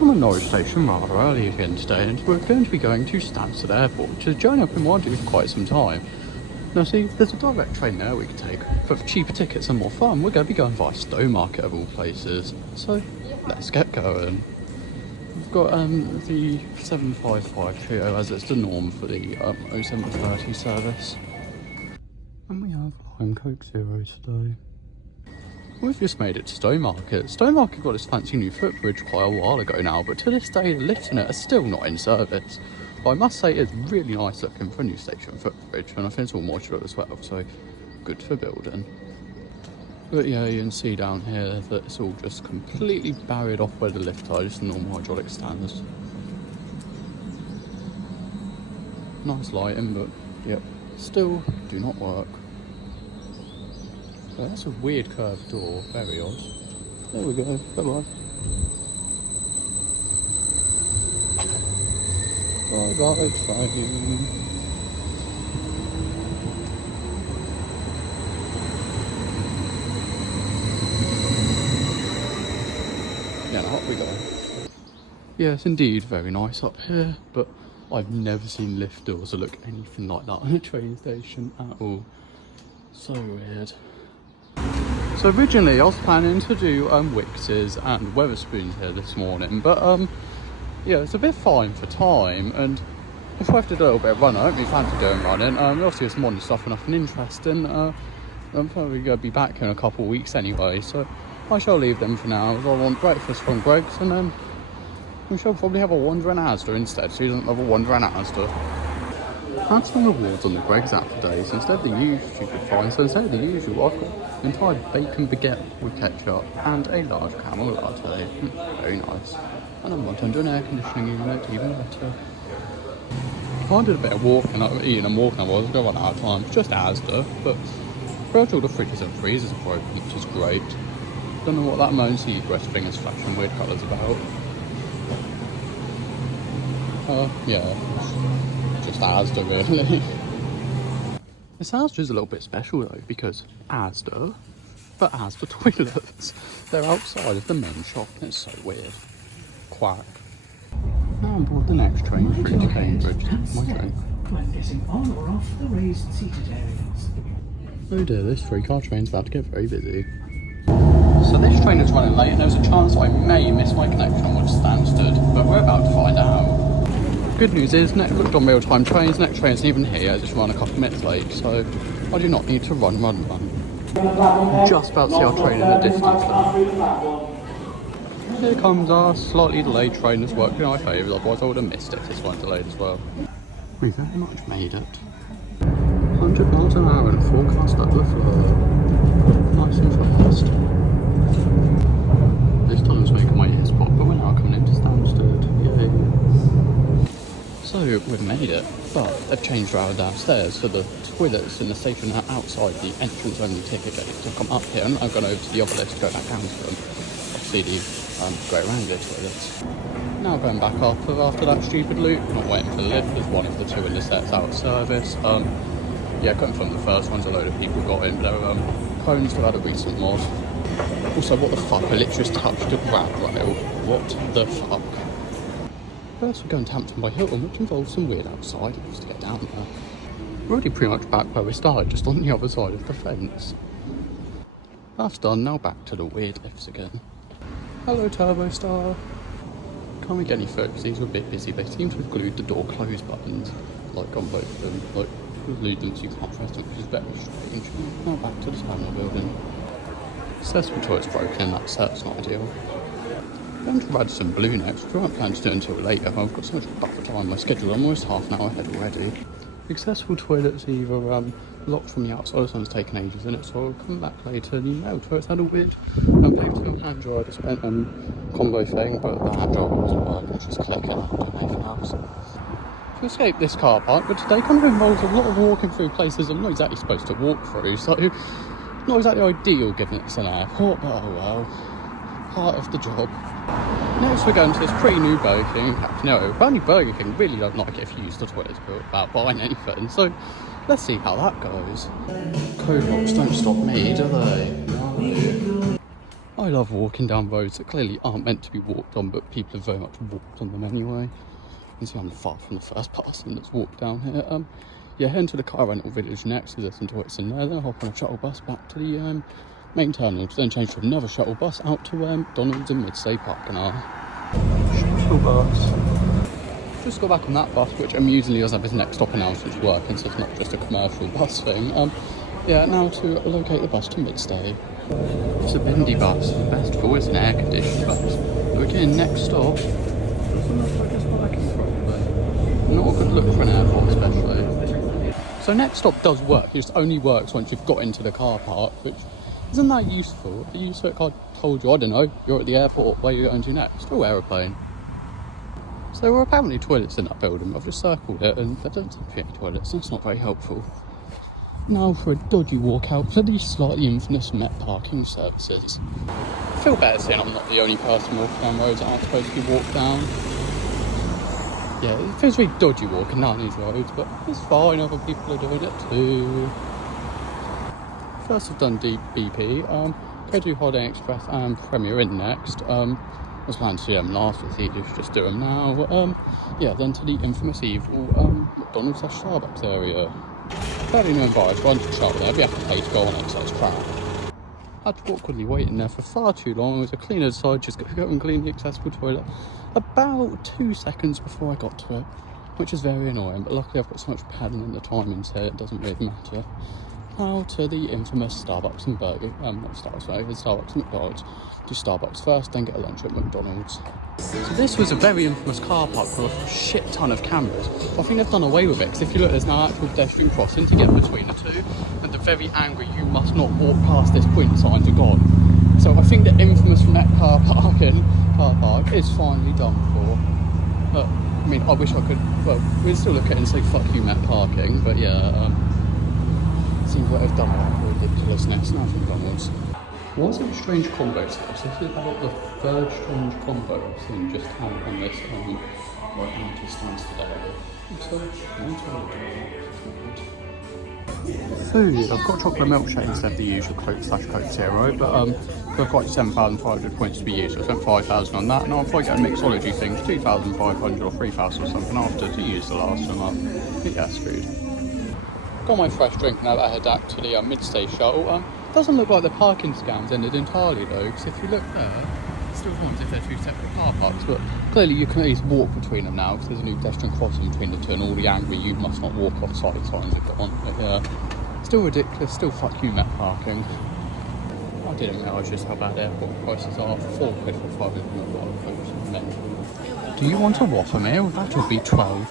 I'm at Norwich Station rather early again today, and we're going to be going to Stansted Airport, which is a journey I've been wanting to do for quite some time. Now see, there's a direct train there we can take, but for cheaper tickets and more fun, we're going to be going via Stowmarket of all places. So, let's get going. We've got the 755 trio as it's the norm for the 0730 service. And we have Lime Coke Zero today. We've just made it to Stowmarket. Stowmarket got its fancy new footbridge quite a while ago now, but to this day the lifts in it are still not in service. But I must say it's really nice looking for a new station footbridge, and I think it's all modular as well, so good for building. But yeah, you can see down here that it's all just completely barried off where the lift are, just normal hydraulic stands. Nice lighting, but yep, still do not work. But that's a weird curved door, very odd. There we go, bye-bye. Bye-bye train. Yeah, now up we go. Yes, indeed, very nice up here, but I've never seen lift doors that look anything like that on a train station at all. So weird. So originally I was planning to do Wix's and Weatherspoons here this morning, but yeah, it's a bit fine for time, and if I have to do a little bit of running, I don't really fancy doing running. Obviously it's morning stuff and nothing interesting. I'm probably going to be back in a couple of weeks anyway, so I shall leave them for now. I want breakfast from Greg's, and then we shall probably have a wander in Asda instead, so he doesn't have a wander in Asda. I had some rewards on the Greg's app today, so instead of the usual stupid fine, so instead of the usual, I've got an entire bacon baguette with ketchup and a large camel latte. Very nice. And I'm not under an air conditioning unit, even better. I did a bit of walking, eating and walking, I was going to run out of time, just Asda, but all the fridges and freezers are broken, which is great. Don't know what that moans egress thing is flashing weird colours about. Yeah. Just Asda really. This Asda's a little bit special though, because Asda, but as for toilets, they're outside of the main shop, and it's so weird. Quack. Now on board the next train through to Cambridge. My train. When getting on or off the raised seated areas. Oh dear, this 3-car train's about to get very busy. So this train is running late, and there's a chance I may miss my connection on which Stansted, but we're about to find out. Good news is, looked on real-time trains, next train isn't even here, I just run a couple minutes late, so I do not need to run. Just about to see our train in the distance now. Here comes our slightly delayed train that's worked in our favour, otherwise I would have missed it if this weren't delayed as well. We very much made it. 100 miles an hour and forecast up the floor. Nice and fast. This time I was making my ears pop, but we're now coming into Stansted. Yay. So we've made it, but they've changed around downstairs, so the toilets in the station are outside the entrance only ticket gate. So I've come up here and I've gone over to the other lift to go back down to them. See the Great Wrangler toilets. Now going back up after that stupid loop, not waiting for the lift, there's one of the two in the sets out of service. Yeah, coming from the first ones, a load of people got in, but they were cones to had a recent mod. Also, what the fuck, I literally just touched a grab rail. What the fuck? First we're going to Hampton by Hilton, which involves some weird outside just to get down there. We're already pretty much back where we started, just on the other side of the fence. That's done, now back to the weird lifts again. Hello Turbo Star. Can't we get any photos? These are a bit busy. They seem to have glued the door close buttons, like on both of them, like glued them so you can't press them, which is very strange. Now back to the Spaniel building. Accessible toilet's broken, that's not ideal. I'm going to Radisson Blue next, which I won't plan to do until later. I've got so much buffer time, my schedule almost half an hour ahead already. Accessible toilets either locked from the outside, this one's taken ages in it, so I'll come back later. The male toilets had a weird paper hand dryer combo thing, but the hand dryer wasn't working, it's just clicking, I don't do anything else. To escape this car park, but today kind of involves a lot of walking through places I'm not exactly supposed to walk through, so not exactly ideal given it's an airport, but oh well, part of the job. Next we're going to this pretty new Burger King in Captain Arrow. Apparently Burger King really don't like it if you use the toilets built without buying anything, so let's see how that goes. Code blocks don't stop me, do they? No. I love walking down roads that clearly aren't meant to be walked on, but people have very much walked on them anyway. You can see I'm far from the first person that's walked down here. Yeah, heading to the car rental village next, because there's some toilets in there. Then hop on a shuttle bus back to the main terminal, then change to another shuttle bus out to McDonald's in Midstay Parking Lot. Shuttle bus. Just got back on that bus, which amusingly does have his next stop announcements working, so it's not just a commercial bus thing. Yeah, now to locate the bus to Midstay. It's a bendy bus, the best for it's an air-conditioned bus. But again, next stop, doesn't look like it's working properly. Not a good look for an airport, especially. So next stop does work, it just only works once you've got into the car park, which isn't that useful. The use of it told you, I don't know, you're at the airport, where are you going to next? Oh, aeroplane. So there were apparently toilets in that building, I've just circled it and there don't seem to be any toilets, that's not very helpful. Now for a dodgy walkout for the slightly infamous Met parking services. I feel better saying I'm not the only person walking down roads that aren't supposed to be walked down. Yeah, it feels very dodgy walking down these roads, but it's fine, other people are doing it too. First I've done BP, go to Holiday Inn Express and Premier Inn next. I was planning to do them last, but it's easier to just do them now. Yeah, then to the infamous evil McDonald's / Starbucks area. Fairly known bar, I tried to shop there, but you have to pay to go on it, so it's crap. I had to awkwardly wait in there for far too long. It was a cleaner decided just to go and clean the accessible toilet about 2 seconds before I got to it, which is very annoying, but luckily I've got so much padding in the timings here, it doesn't really matter. Now to the infamous Starbucks and not Starbucks, but Starbucks and McDonald's. Do Starbucks first, then get a lunch at McDonald's. So this was a very infamous car park with a shit ton of cameras. I think they've done away with it, because if you look, there's now actual pedestrian crossing to get between the two, and the very angry "you must not walk past this point" signs are gone. So I think the infamous Met car park is finally done for. But, I mean, I wish I could, well, we'd still look at it and say "fuck you, Met parking," but yeah, seems like they've done a lot of ridiculousness now for McDonald's. Was it a strange combo set? This is about the third strange combo I've seen just on this right now to Stansted Airport. Food. I've got chocolate milkshake instead of the usual Coke / Coke Zero, but I've got 7,500 points to be used, so I spent 5,000 on that, and I'll probably get a mixology thing, 2,500 or 3,000 or something after to use the last one up. But yes, food. Got my fresh drink now that I head back to the Midstay shuttle. Doesn't look like the parking scams ended entirely though, because if you look there, it still forms as if they're two separate car parks, but clearly you can at least walk between them now, because there's a new pedestrian crossing between the two, and all the angry "you must not walk off side" signs are gone. But yeah, still ridiculous, still "fuck you, Met parking." I didn't realise just how bad airport prices are. 4 quid for 5 minutes. Do you want a waffle meal? That would be £12.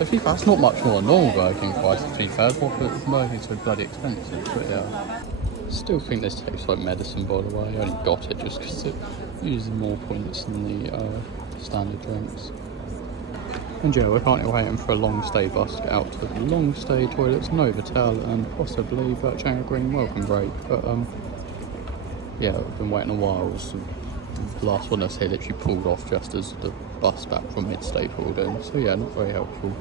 I think that's not much more than normal Burger King prices, to be fair. Burger King's so bloody expensive, but yeah. Still think this tastes like medicine, by the way. I only got it just because it uses more points than the standard drinks. And yeah, we're currently waiting for a long stay bus to get out to the long stay toilets, Novotel, and possibly Birchang Green welcome break. But yeah, I've been waiting a while. So the last one I said literally pulled off just as the bus back from Midstay pulled in. So yeah, not very helpful.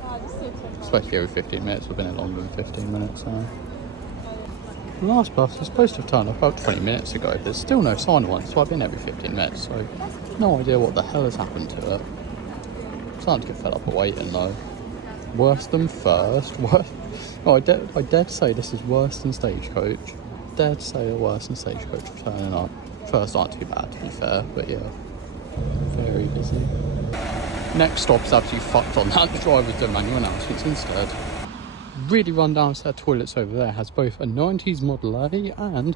Especially every 15 minutes. We've been in longer than 15 minutes now. The last bus was supposed to have turned up about 20 minutes ago. There's still no sign of one, so I've been every 15 minutes. So no idea what the hell has happened to it. I'm starting to get fed up of waiting though. Worse than first. No, I dare to say this is worse than Stagecoach. Dare to say they're worse than Stagecoach for turning up. First aren't too bad, to be fair, but yeah, very busy. Next stop is absolutely fucked on that. The driver's done manual announcements instead. Really run down set toilets over there has both a 90s Model A and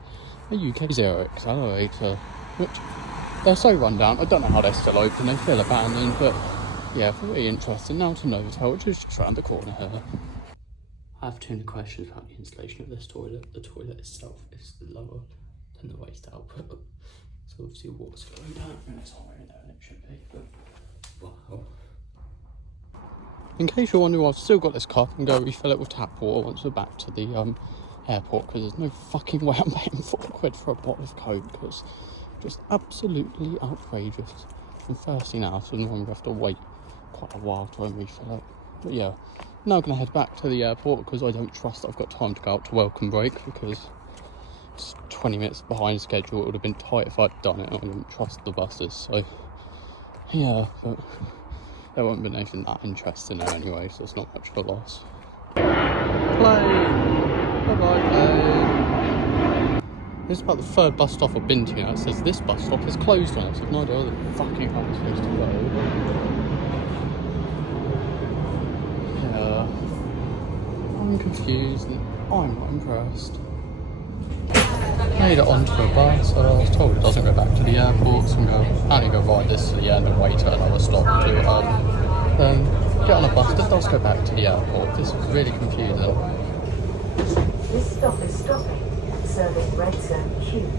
a UK 0X elevator, which they're so run down. I don't know how they're still open, they feel abandoned, but yeah, very interesting. Now to Novotel, which is just around the corner here. I have too many questions about the installation of this toilet. The toilet itself is lower than the waste output, so obviously water's flowing down, and it's higher in there than it should be, but wow. In case you're wondering why I've still got this cup and go refill it with tap water once we're back to the airport, because there's no fucking way I'm paying 4 quid for a bottle of Coke, because just absolutely outrageous. I'm thirsty now, so I'm going to have to wait quite a while to refill it. But yeah, now I'm going to head back to the airport, because I don't trust I've got time to go out to welcome break, because 20 minutes behind schedule. It would have been tight if I'd done it. I didn't trust the buses, so yeah, but there won't have been anything that interesting there anyway, so it's not much of a loss. Plane! Bye-bye, plane! This is about the third bus stop I've been to now. It says this bus stop is closed now, so I've no idea where the fucking hell I'm supposed to go. Yeah. I'm confused and I'm not impressed. Made it onto a bus, so I was told it doesn't go back to the airport, so I'm going to only go ride this to the end and wait at another stop to then get on a bus that does go back to the airport. This is really confusing. This stop is stopping and serving red zone Q.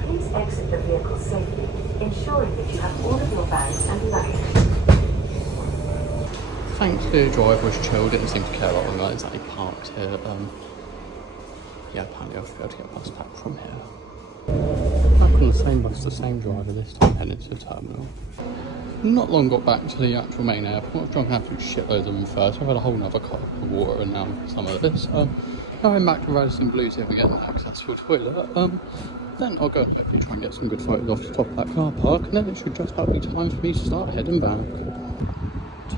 Please exit the vehicle safely, ensuring that you have all of your bags and luggage. Thankfully the driver was chill, didn't seem to care a lot about exactly parked here. Yeah, apparently I'll be able to get a bus back from here. Back on the same bus, the same driver, this time heading to the terminal. Not long got back to the actual main airport. I was drunk absolute shitloads of them first. I've had a whole nother cup of water and now some of this. Now I'm back to Radisson Blu to get an accessible toilet. Then I'll go and hopefully try and get some good photos off the top of that car park, and then it should just about be time for me to start heading back.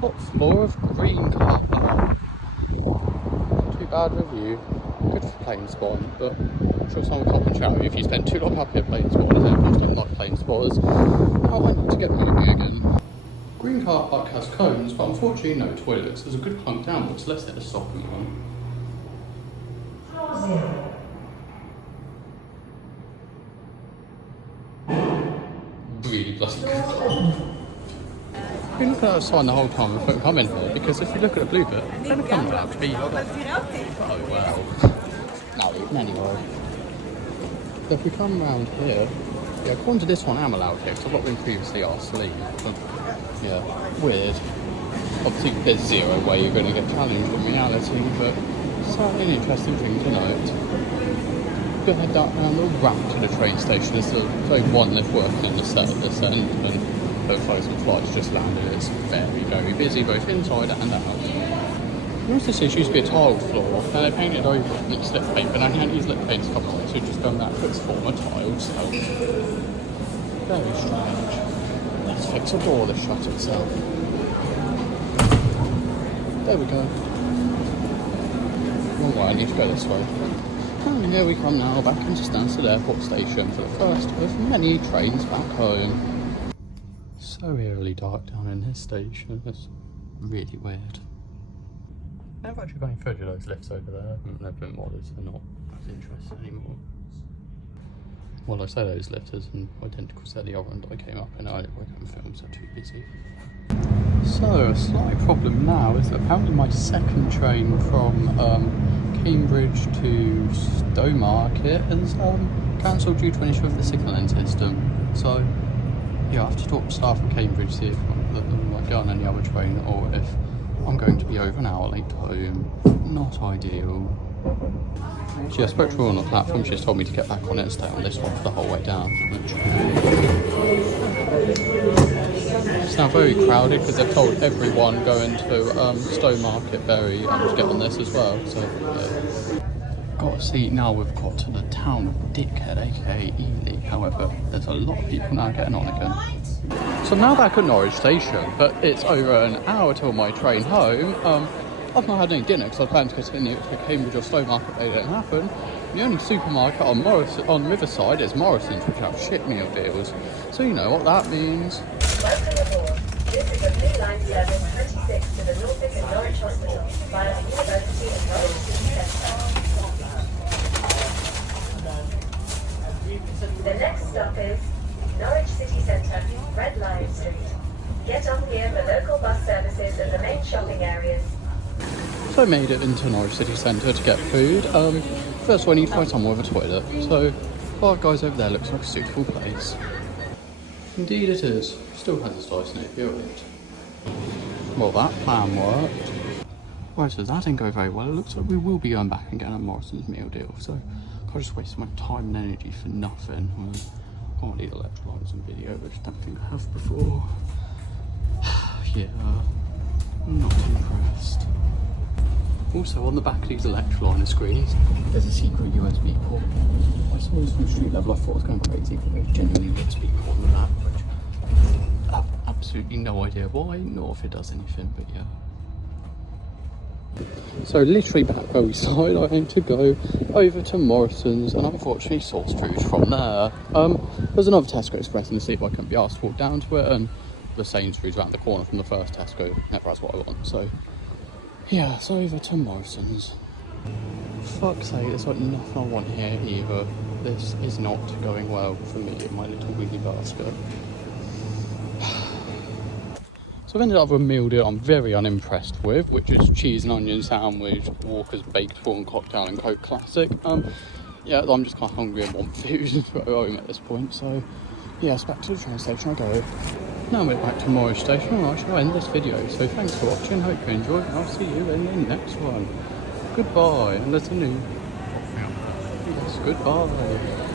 Top floor of Green car park. Not too bad review. Good for plane spotting, but I'm sure someone will come and chat with you if you spend too long up here plane spotters. Airports don't like plane spotters. Now I need to get moving again. Green car park has cones, but unfortunately no toilets. There's a good clunk downwards, so let's hit the stopping one. Floor 0. Really bloody good. I've been looking outside the whole time before I come in here, because if you look at the blue bit, it's going to come out to be. Oh well. Anyway. So if we come around here, yeah, according to this one I'm allowed here, because I've not been previously asked to leave. But, yeah, weird. Obviously there's zero way you're going to get challenged in reality, but certainly an interesting thing to note. Go head down the ramp to the train station. There's only one lift working on the set at this end, and looks like some flights just landed. It's very, very busy, both inside and out. Notice this used to be a tiled floor, and they painted over it with slip paint, but I can't use lip paint a couple of weeks, so just going back to its former tiled self. Very strange. Let's fix a door that shut itself. There we go. Wrong way, I need to go this way. And here we come now, back into Stansted Airport station for the first of many trains back home. So eerily dark down in this station, it's really weird. Never actually gone through those lifts over there. They've been modded, so they're not as interesting anymore. Well, I say those lifts as identical to the other one that I came up in earlier. I couldn't film, so too busy. So, a slight problem now is that apparently my second train from Cambridge to Stowmarket is cancelled due to an issue with the signalling system. So, yeah, I have to talk to staff from Cambridge to see if I might get on any other train or if I'm going to be over an hour late home. Not ideal. I spoke to her on the platform. She just told me to get back on it and stay on this one for the whole way down. It's now very crowded because they've told everyone going to Stowmarket Ferry to get on this as well. So yeah. Got to see now we've got to the town of Dickhead, aka Ely. However, there's a lot of people now getting on again. So I'm now back at Norwich Station, but it's over an hour till my train home. I've not had any dinner because I planned to continue to Cambridge or Stowmarket, but it didn't happen. The only supermarket on Riverside is Morrison's, which have shit meal deals. So you know what that means. Welcome aboard. This is a Blue Line service 26 to the Norfolk and Norwich Hospital via the University of Norwich City Centre. The next stop is Norwich City Centre, Red Lion Street. Get on here for local bus services and the main shopping areas. So I made it into Norwich City Centre to get food. First of all I need to find somewhere with a toilet. So Five Guys over there looks like a suitable place. Indeed it is. Still has its dice in it, you're right. Well, that plan worked. Right, so that didn't go very well. It looks like we will be going back and getting a Morrison's meal deal. So I just wasted my time and energy for nothing. I can't eat electrolytes and video, which I don't think I have before. Yeah, not impressed. Also, on the back of these Electrolyner screens, there's a secret USB port. I saw this from street level, I thought I was going crazy, but there's genuinely a USB port on the back, which I have absolutely no idea why, nor if it does anything, but yeah. So literally back where we started, I aim to go over to Morrison's and unfortunately sourced food from there. There's another Tesco Express in the city, but I couldn't be asked to walk down to it, and the Sainsbury's around the corner from the first Tesco never has what I want, so yeah, so over to Morrison's. Fuck's sake, there's like nothing I want here either. This is not going well for me in my little weenie basket. So I've ended up with a meal deal I'm very unimpressed with, which is cheese and onion sandwich, Walker's baked prawn cocktail and Coke Classic. Yeah, I'm just kind of hungry and want food home at this point, so yes, back to the train station I go. Now we're back to Morris Station, and I shall end this video. So thanks for watching, hope you enjoyed, and I'll see you in the next one. Goodbye, and there's a new... Yes, goodbye.